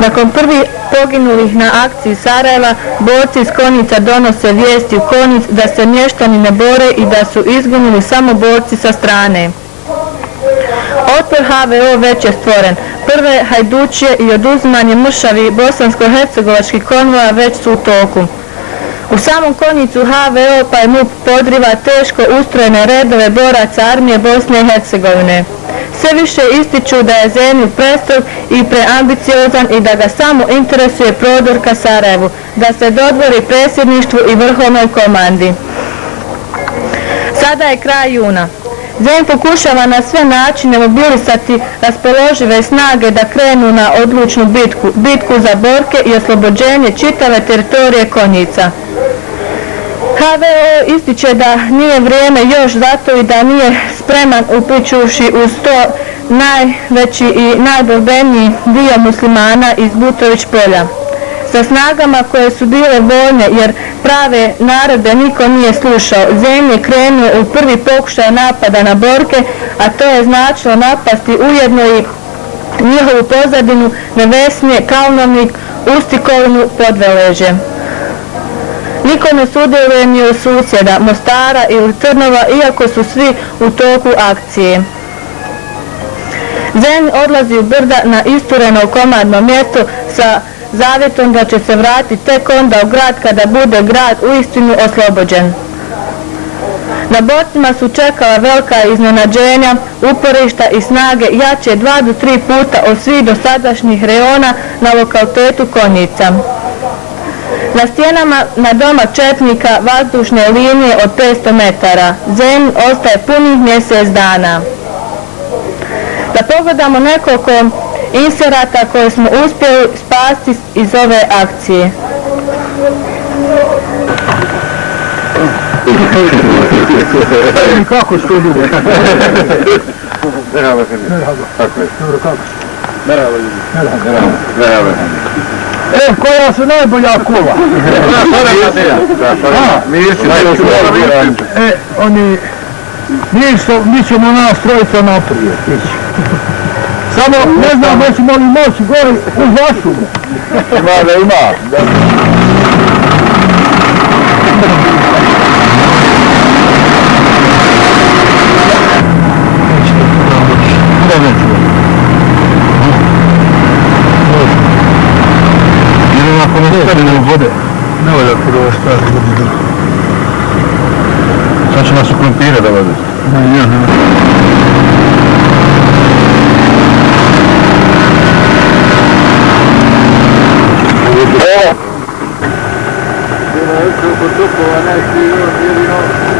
Nakon prvih poginulih na akciji Sarajeva, borci iz Konjica donose vijesti u Konjic da se mještani ne bore i da su izginuli samo borci sa strane. Otpor HVO već je stvoren. Prve hajdučije i oduzimanje mršavi bosansko-hercegovačkih konvoja već su u toku. U samom Konjicu HVO pa je MUP podriva teško ustrojene redove boraca armije Bosne i Hercegovine. Sve više ističu da je Zenić prestrog i preambiciozan i da ga samo interesuje prodor ka Sarajevu, da se dodvori predsjedništvu i vrhovnoj komandi. Sada je kraj juna. Zen pokušava na sve načine mobilisati raspoložive snage da krenu na odlučnu bitku za borke i oslobođenje čitave teritorije Konjica. HVO ističe da nije vrijeme još zato i da nije spreman upličuši uz to najveći i najborbeniji dio muslimana iz Butović polja. Sa snagama koje su bile voljne jer prave narode niko nije slušao, Zen je krenuo u prvi pokušaj napada na borke, a to je značilo napasti ujedno i njihovu pozadinu Nevesnje, Kalnovnik, Ustikovinu, Podveležje. Niko ne sudjeluje ni od susjeda, Mostara ili Trnova, iako su svi u toku akcije. Zen odlazi u brda na istureno komandno mjesto sa zavjetom da će se vratiti tek onda u grad kada bude grad uistinu oslobođen. Na borcima su čekala velika iznenađenja, uporišta i snage jače 2 do 3 puta od svih dosadašnjih reona na lokalitetu Konjica. Na stijenama na doma četnika vazdušne linije od 500 metara. Zen ostaje punih mjesec dana. Da pogledamo nekoliko inserata koje smo uspjeli spasti iz ove akcije. Kako što dugo? Merhaba. Tako je. Dobro, kako? Merhaba. Koja su najbolja kova? Mi ćemo nas trojica naprijed. Samo ne znam, hoćemo li moći gori u zašumu. Ima. Ako ne stavimo u vode, ne volja prvo staviti vode. Sad će nas u krompire da vode.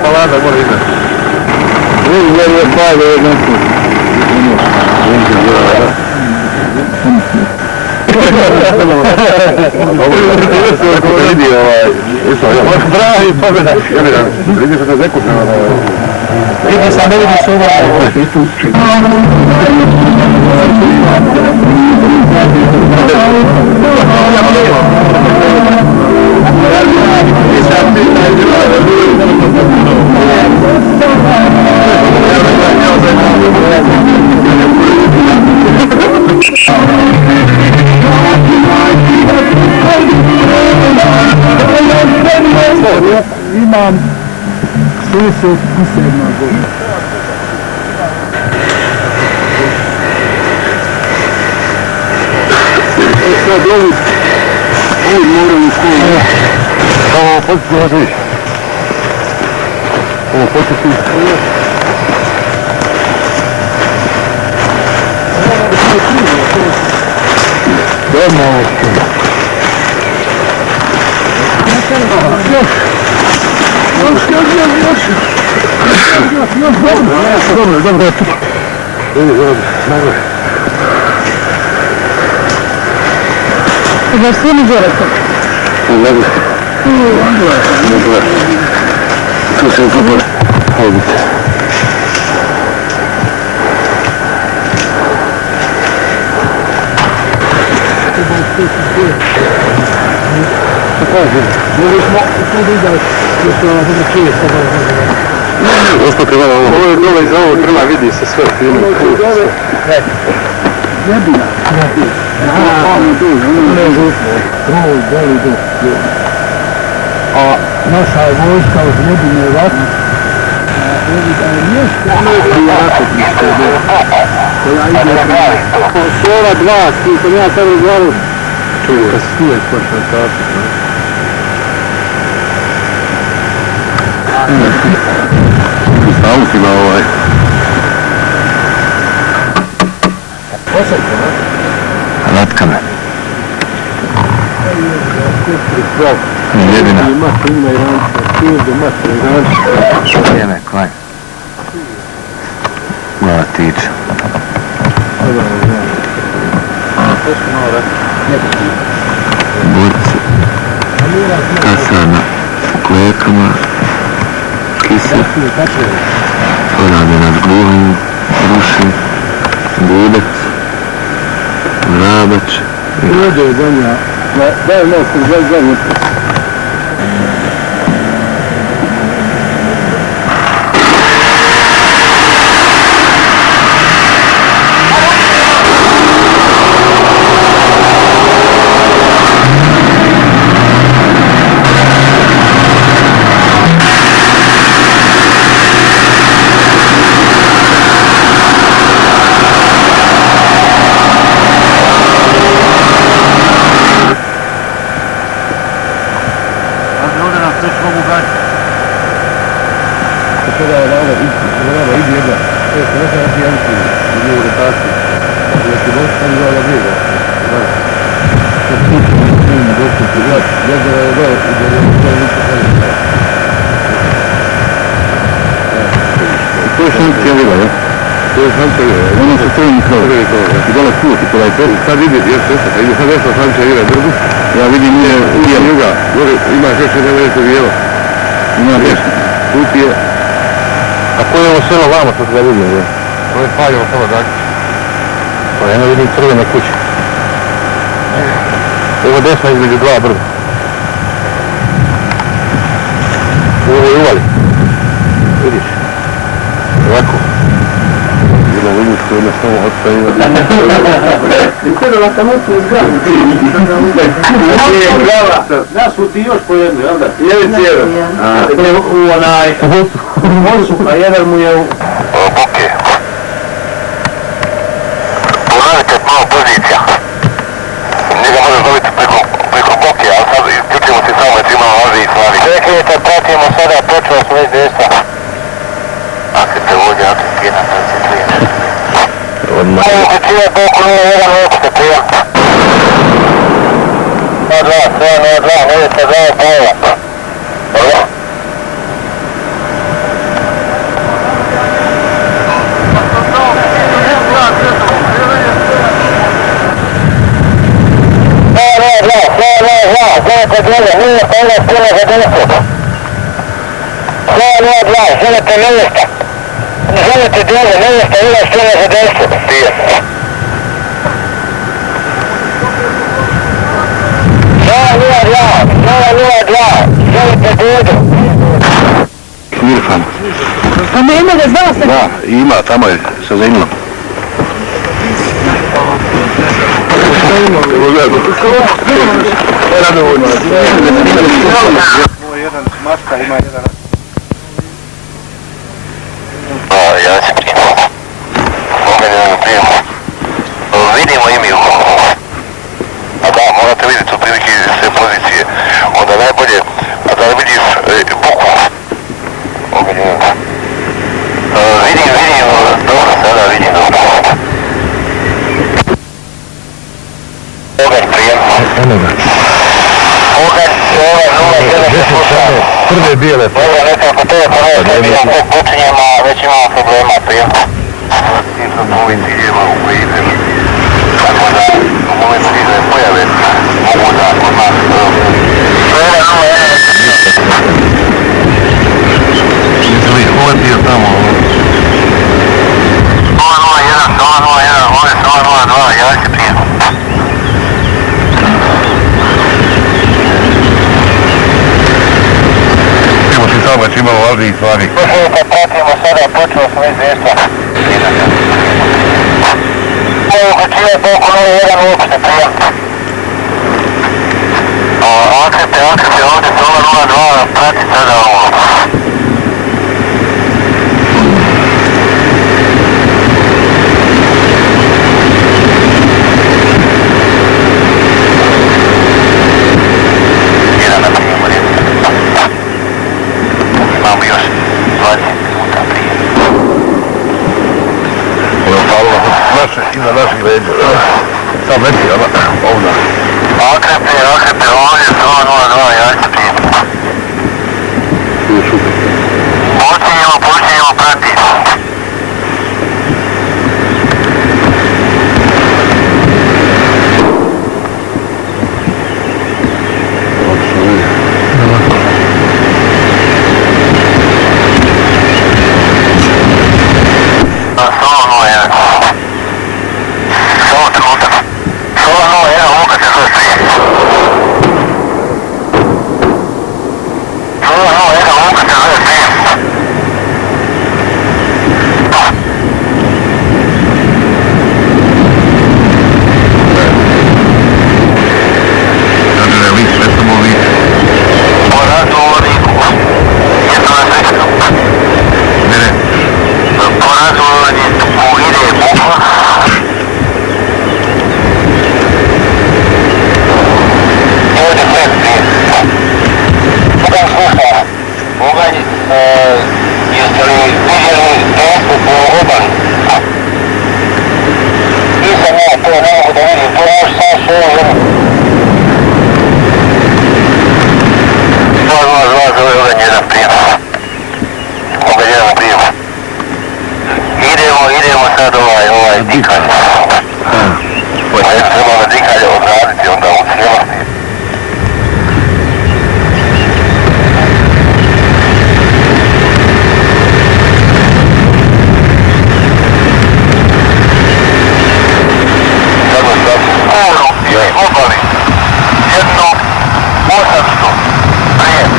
Palada mora imati. Je pade jedan put. Pravi pobjeda. Vidi se da zekućno. Vidi sam, ne vidi se imam 67 godina. Sad ovi moraju u školu. Ovo početi važiš. Ovo početi. Dobro ovo što. Dobro. Za svi mi želite? Dobro. Tu se upopor. Hodite. Mogli smo tu vidjeti što ne čuje se da Ospate malo ovo. Ovo je dole iz ovog trma, vidi se sve. ne bi. A naša je vojska od jedine vatne. Evo da je mjesta. Šora 2, s kim sam ja sad razgovarao. Čuo, kad si uvijek počeo tako. Autima ovaj. Latkame. Jedina. Vrijeme, klanj. Mala tiča. Borci. Kasana. Klekama. Kisa. Poradina s gluhim. Ruši. Budac. Vrabač. Ovdje je donja. Daj nešto, zadnje. Ono su crveni krov. I dole put i kolaj put. Sad vidi, sad ide sad desno Sanče Ire Drgu. Ja vidim nije juga. Imaš još jedan nešto bijelo. Ima desno. Put je. A koje je ovo selo vamo što ga vidim? To je Paljevo selo Dakić. Pa jedno vidim crvene kuće. Evo desno između dva brda. Ovo je uvali. Vidiš? Ovako. Bilo vidim što je jednostavno odstavio. Da su ti još po jednu, jel da? Jevic jedan. U onaj Mosu, a jedan mu je u... Buke. Pogledajte malo pozicija. Njega može dobiti preko Buke, ali sad isključimo se samo jer imamo ovdje i slavi. Čekajte, pratimo sada, počeo smo već desna. Akite ovdje, akite jedan, odmah. Ovo uključuje Buku 01 uopšte, prijem. 02, 702, nevica 2, Pavla. Dobro? Želite nevjesta. Želite dole, nevjesta, ila stjena za desno. Pijem. 002, želite dole. Irfan. Pa ne ima ga zvao se? Da, ima, tamo je sa zemljom. Ovo je jedan maska, ima jedan... Ja se prijem. Pomenjeno prijem. Vidimo imi u... A da, morate vidjeti u prilike sve pozicije. Onda najbolje, a da vidiš Buku. Pomenjeno. Vidim, dobro, sada vidim dobro. Ogar prijem. Ogar 0,7 se sluša. Prve bijele. Dobro, nekako to je prvo što vidim kod pučenjama, već imamo problema prijem. Tim sam po ovim ciljeva u koji idem. Tako da, u momentu izne pojave, mogu da odmah... Ovo je bio tamo... 001, ovo je 002, ja se prijem. Samo već imamo ovdje i stvari. Kad pratimo sada, počeo smo iz desna. Ovo uključuje Buku 01 uopšte, prijem. Ovdje. Akrepe, ovdje 102, ja ću prijem. Počinjemo pratiti. Idemo sad ovaj dikanje. Trebamo dikanje odraditi onda u cijelosti. Obali, 1.800, prijem.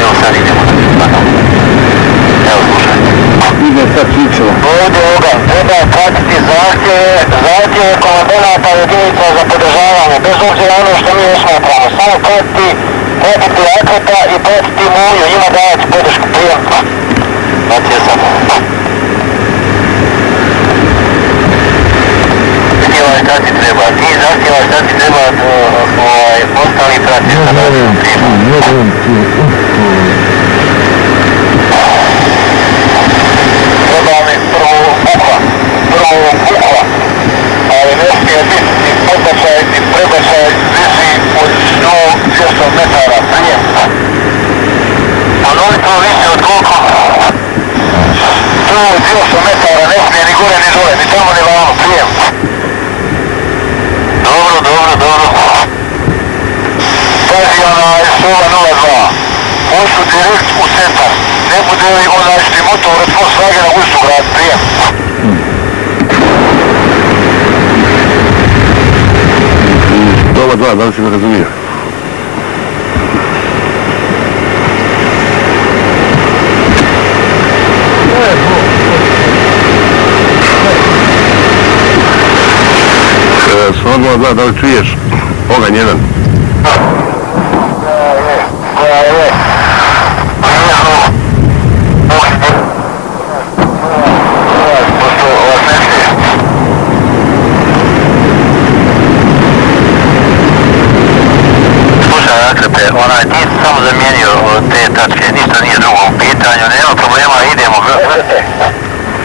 Evo sad idemo na njih. Evo slušaj. Idemo sad čičemo. Ovdje Ogan, treba pratiti zahtjeve komandanata jedinica za podržavanje, bez obzira ono što mi osmatramo. Samo pratiti Akreta i pratiti Muju, njima davati podršku prijem. Znači jesam. Zahtjevaj šta ti treba, ti zahtjevaj šta ti treba ostali pratiš na davati prijem. Treba mi prvo bukva, ali ne smije biti podbačaj ni prebačaj visi od 100-200 metara prijem. Monolito visi od koliko? 100-200 metara, ne smije ni gore ni dole, ni tamo ni vamo, prijem. Dobro. Pazi onaj Sova 02, poštu direkt u centar, ne bude li onaj šli motor od Volkswagena u istu grad, prijem. Doba 2, da li si me razumio? Sva 2, da li čuješ? Oganj 1. Onaj, ti si samo zamijenio te tačke, ništa nije drugo u pitanju, nema problema, idemo.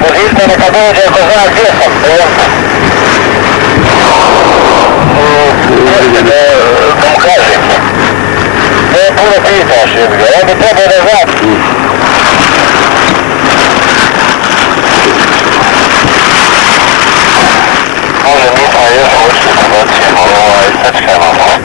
Možite neka dođe ako zna gdje sam, da mu kažem. Ne puno pitaš, ja bi trebao da znam. Može, nisam još uopšte situacijemo, sačekajmo malo.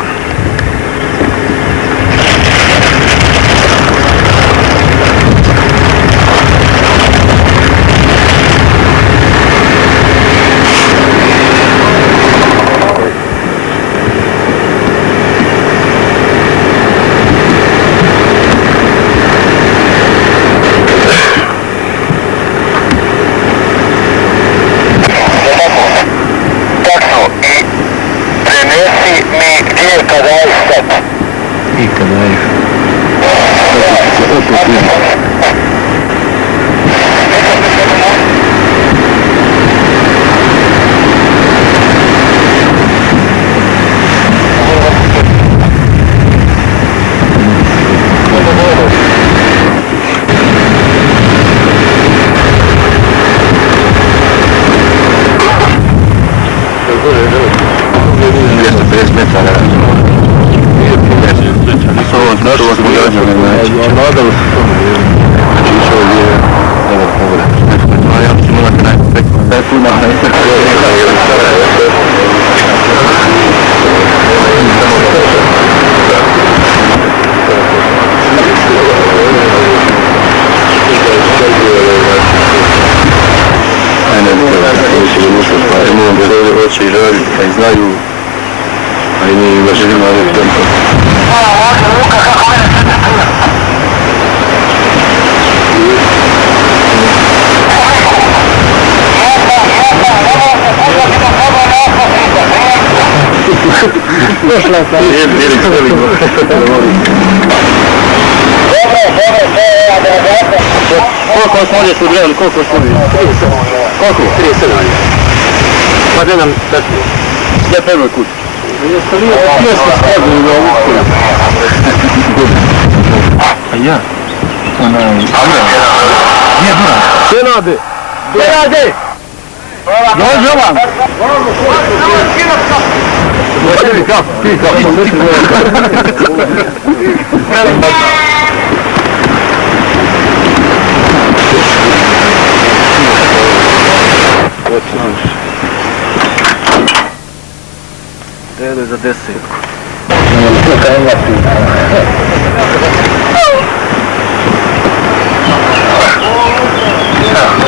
znaju, a i mi ne želimo reći tempo. Došla sam. Koliko smo ovdje su gledali, koliko smo ovdje? 37. Koliko? 37. Pa gledam takvu. Gdje je prvoj kući? Mjesto stavljaju na ovu kuću. A ja? Nije Duran. Senade! Senade! Dođe vam! Dođe kap, ti kap. Dede za 10.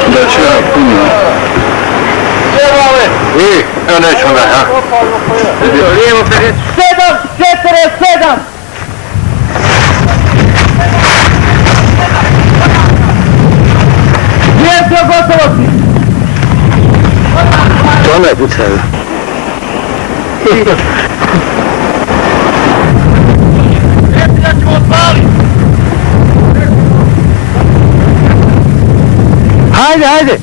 Da će ja puno. Evo nećemo da, ha? Lijevo 7, 4, 7! Mjesto gotovosti! To ne pucaju. Da ćemo odpaliti! Hajde, hajde!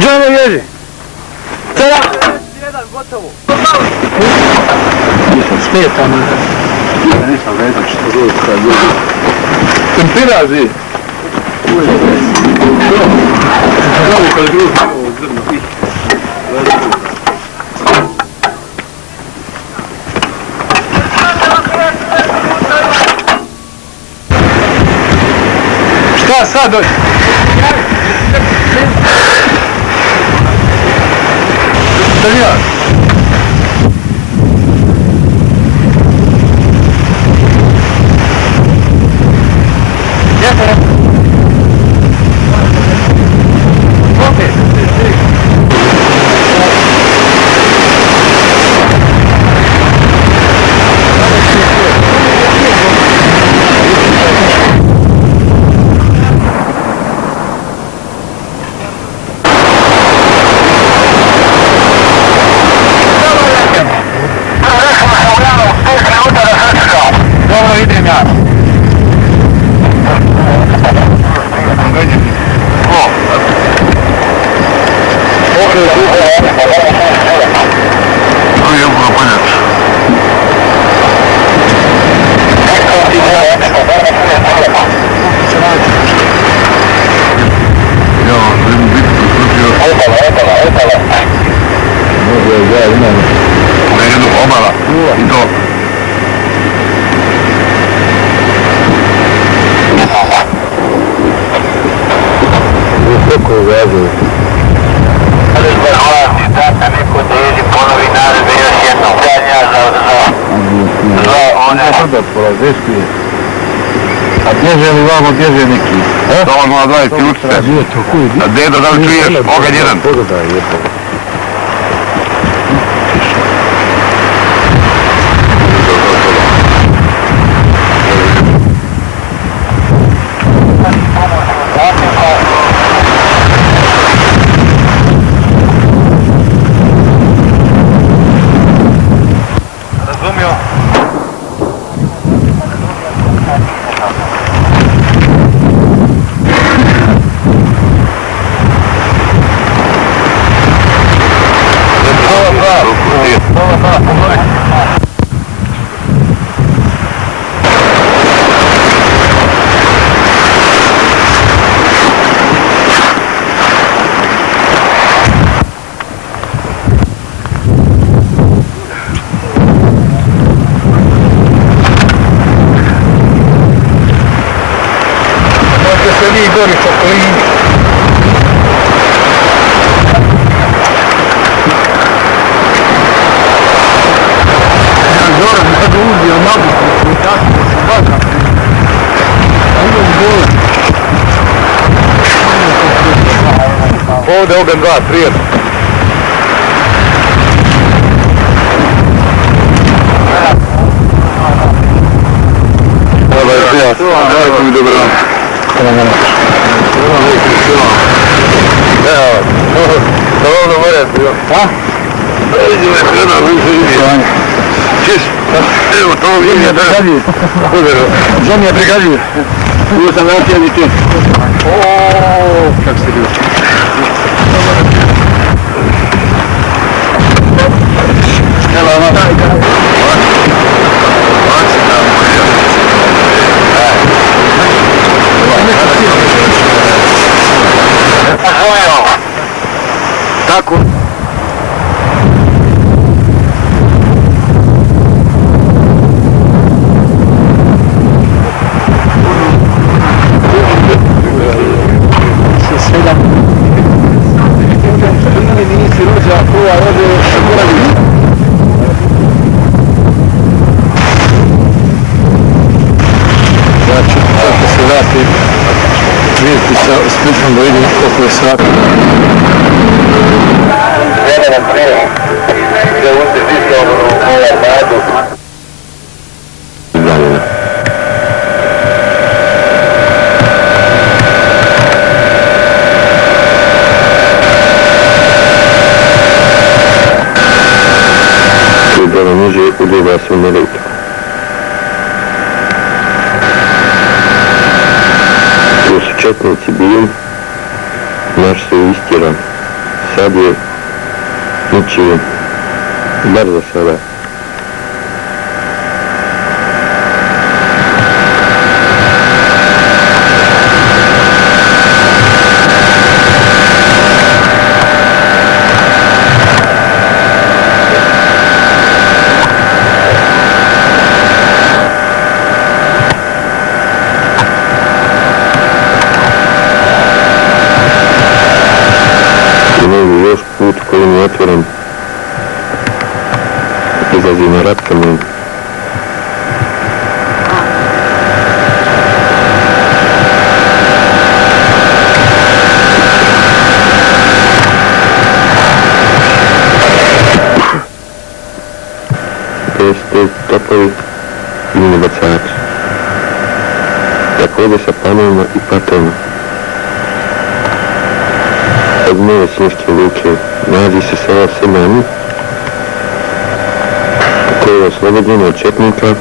Džano ježi! Sada! Jedan, gotovo! Nisam smeta mi. Nisam vedan što god sad ježi. Tempiraži! Zdravo kad gruzi ovo zrno. Šta sad dođe? Italiano. Idem ja. Obala i to. Kako vezu? Ali zbog da neko deli ponovi naredbe još jednom. Za one. Sada porazeški. A bježe li vamo, bježe neki? To on mora 20 ključice. A dedo, da li čuješ? Oganj jedan. Ovdje ogen 2, prijedno. Dajte mi dobro. Evo, to ono more bio. A? Vidi me treba, vidi. Čist. Evo, to mi je brigadir. Žen je brigadir. Bio sam vratio i ti. Oooo, kak ste bio. Evo, ono. Tako. Vidjeti sa Splitom da vidim koliko je sati. Jedan prije, gdje ušte diskao u armadu. Tu dole niže uljeva se u Neretvu. Tu su četnici bili, naš su istjeran. Sad je ničije, bar za sada. Još put koji mi je otvoren izlazi na Ratkamen. Te topovi i minobacači. Također sa panovima i patovima. Od Nove Sinjske luke nalazi se selo Semani, koje je oslobođeno od četnika.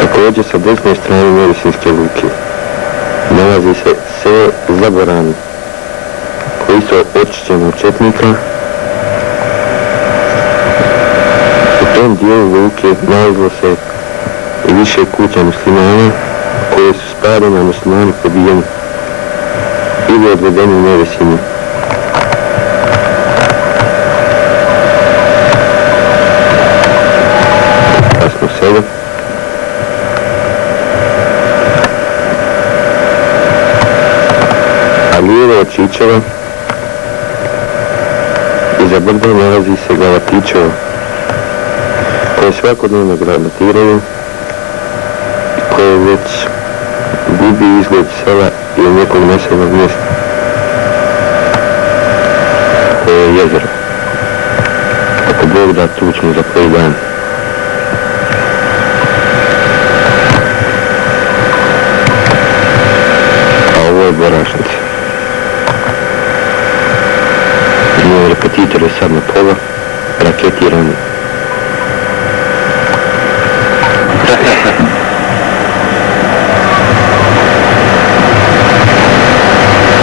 Također sa desne strane Nove Sinjske luke nalazi se selo Zaborani, koji su očišćeni od četnika. U tom dijelu luke nalazilo se i više kuća muslimana, koje su spaljene, a muslimani pobijeni ili odvedeni u Nove Sinje. Kasno selo. A lijevo od Čičeva iza brda nalazi se Galatičevo, koje svakodnevno granatiraju i koje već gubi izgled sela ili nekog naseljenog mjesta. To je jezero. Ako Bog da, tu ćemo za koji dan. A ovo je Borašnica. Moj repetitor je sad na pola, raketiran